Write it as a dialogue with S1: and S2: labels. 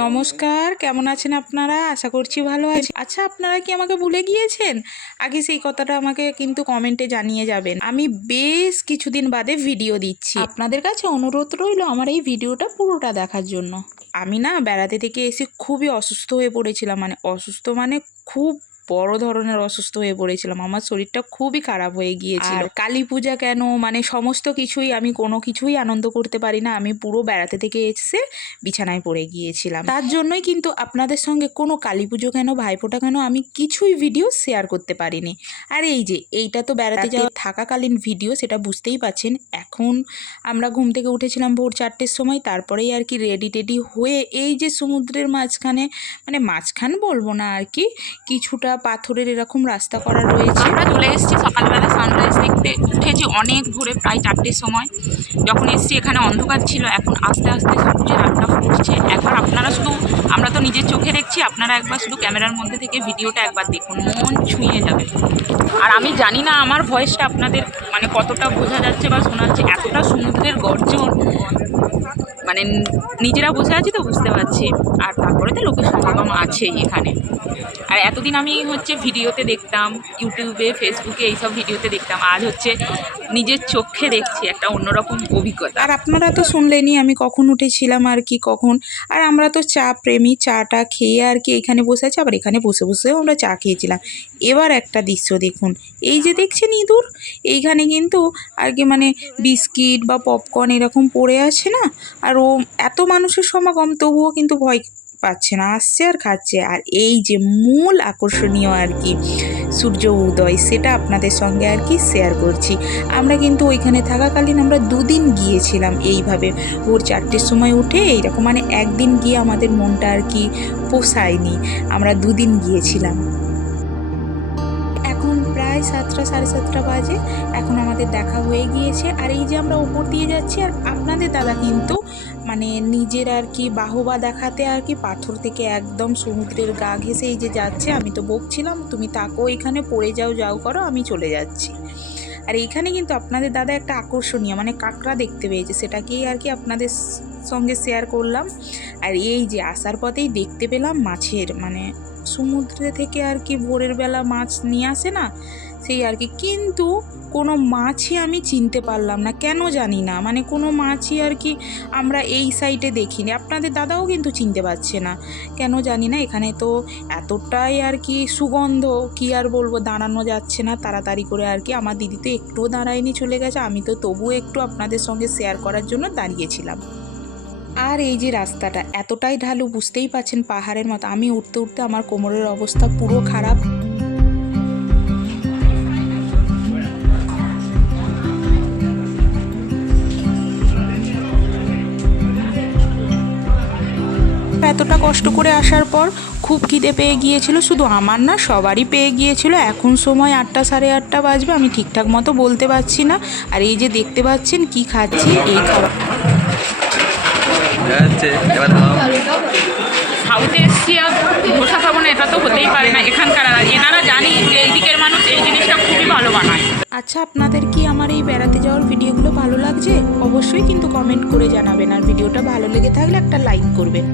S1: নমস্কার, কেমন আছেন আপনারা? আশা করছি ভালো আছেন আচ্ছা আপনারা কি আমাকে ভুলে গিয়েছেন? আগে সেই কথাটা আমাকে কিন্তু কমেন্টে জানিয়ে যাবেন। আমি বেশ কিছুদিন বাদে ভিডিও দিচ্ছি। আপনাদের কাছে অনুরোধ রইল আমার এই ভিডিওটা পুরোটা দেখার জন্য। আমি না বেড়াতে থেকে এসে খুবই অসুস্থ হয়ে পড়েছিলাম। মানে অসুস্থ মানে খুব বড় ধরনের অসুস্থ হয়ে পড়েছিলাম। আমার শরীরটা খুবই খারাপ হয়ে গিয়েছিল। আর কালী পূজা কেন? মানে সমস্ত কিছুই আমি কোনো কিছুই আনন্দ করতে পারি না। আমি পুরো বেড়াতে থেকে এসে বিছানায় পড়ে গিয়েছিলাম। তার জন্যই কিন্তু আপনাদের সঙ্গে কোনো কালী পুজো কেন ভাইফোঁটা কেন আমি কিছুই ভিডিও শেয়ার করতে পারিনি। আর এই যে এইটা তো বেড়াতে যাওয়া থাকাকালীন ভিডিও সেটা বুঝতেই পাচ্ছেন এখন আমরা ঘুম থেকে উঠেছিলাম ভোর চারটের সময়। তারপরেই আর কি রেডি টেডি হয়ে এই যে সমুদ্রের মাঝখানে মানে মাঝখান বলব না আর কি কিছুটা পাথরের এরকম রাস্তা করা রয়েছে।
S2: আমরা চলে এসেছি সকালবেলা সানরাইজ দেখতে। উঠেছি অনেক ভোরে, প্রায় চারটের সময়। যখন এসেছি, এখানে অন্ধকার ছিল। এখন আস্তে আস্তে সূর্যের আলোটা ফুটছে। একবার আপনারা শুধু, আমরা তো নিজের চোখে দেখছি, আপনারা একবার শুধু ক্যামেরার মধ্যে থেকে ভিডিওটা একবার দেখুন। মন ছুঁয়ে যাবে। আর আমি জানি না আমার ভয়েসটা আপনাদের মানে কতটা বোঝা যাচ্ছে বা শোনা যাচ্ছে এতটা সমুদ্রের গর্জন। মানে নিজেরা বসে আছি তো বুঝতে পারছি। আর তারপরে তো লোকের সমাগম আছেই এখানে। আর এতদিন আমি হচ্ছে ভিডিওতে দেখতাম, ইউটিউবে, ফেসবুকে এইসব ভিডিওতে দেখতাম। আজ হচ্ছে নিজের চোখে দেখছি একটা অন্যরকম অভিজ্ঞতা।
S1: আর আপনারা তো শুনলেনই, আমি কখন উঠেছিলাম আর কি কখন। আর আমরা তো চা প্রেমী চাটা খেয়ে আর কি এখানে বসে আছি, আবার এখানে বসে বসেও আমরা চা খেয়েছিলাম। এবার একটা দৃশ্য দেখুন। এই যে দেখছেন ইঁদুর? এইখানে কিন্তু আর কি মানে বিস্কিট বা পপকর্ন এরকম পড়ে আছে না? আর এত মানুষের সমাগম তবুও কিন্তু ভয় পাচ্ছে না, আসছে আর খাচ্ছে। আর এই যে মূল আকর্ষণীয় আর কি সূর্য উদয়, সেটা আপনাদের সঙ্গে আর কি শেয়ার করছি। আমরা কিন্তু ওইখানে থাকাকালীন আমরা দুদিন গিয়েছিলাম এইভাবে। ভোর চারটের সময় উঠে এইরকম মানে একদিন গিয়ে আমাদের মনটা আর কি পোষায়নি, আমরা দুদিন গিয়েছিলাম। এখন প্রায় সাতটা, সাড়ে সাতটা বাজে, এখন আমাদের দেখা হয়ে গিয়েছে। আর এই যে আমরা উপর দিয়ে যাচ্ছি, আর আপনাদের দাদা কিন্তু মানে নিজের আর কি বাহবা দেখাতে আর কি পাথর থেকে একদম সমুদ্রের গা ঘেসে এই যে যাচ্ছে, আমি তো বকছিলাম, তুমি তাকেও এখানে, পড়ে যাও যাও করো, আমি চলে যাচ্ছি। আর এইখানে কিন্তু আপনাদের দাদা একটা আকর্ষণীয় মানে কাঁকড়া দেখতে পেয়েছে, সেটাকেই আর কি আপনাদের সঙ্গে শেয়ার করলাম। আর এই যে আসার পথেই দেখতে পেলাম মাছের মানে সমুদ্রে থেকে আর কি ভোরের বেলা মাছ নিয়ে আসে না, সেই আর কি। কিন্তু কোনো মাছই আমি চিনতে পারলাম না, কেন জানি না। মানে কোনো মাছই আর কি আমরা এই সাইডে দেখিনি। আপনাদের দাদাও কিন্তু চিনতে পারছে না। কেন জানি না, এখানে তো এতটাই আর কি সুগন্ধ, কি আর বলব, দাঁড়ানো যাচ্ছে না। তাড়াতাড়ি করে আর কি আমার দিদি তো একটুও দাঁড়ায়নি চলে গেছে। আমি তো তবুও একটু আপনাদের সঙ্গে শেয়ার করার জন্য দাঁড়িয়েছিলাম। আর এই যে রাস্তাটা, এতটাই ঢালু, বুঝতেই পাচ্ছেন পাহাড়ের মতো। আমি উঠতে উঠতে আমার কোমরের অবস্থা পুরো খারাপ। এতটা কষ্ট করে আসার পর খুব খিদে পেয়ে গিয়েছিল, শুধু আমার না, সবারই পেয়ে গিয়েছিল। এখন সময় আটটা সাড়ে আটটা বাজবে, আমি ঠিকঠাক মতো বলতে পারছি না। আর এই যে দেখতে পাচ্ছেন কি খাচ্ছি, এই খাবার
S3: যাচ্ছে এবার খাও
S2: সাউথে এসছি আর ধোসা খাব না এটা তো হতেই পারে না এখানকার আর এনারা জানি যে এই দিকের মানুষ এই জিনিসটা খুবই ভালো বানায়।
S1: আচ্ছা আপনাদের কি আমার এই বেড়াতে যাওয়ার ভিডিওগুলো ভালো লাগছে? অবশ্যই কিন্তু কমেন্ট করে জানাবেন আর ভিডিওটা ভালো লেগে থাকলে একটা লাইক করবেন।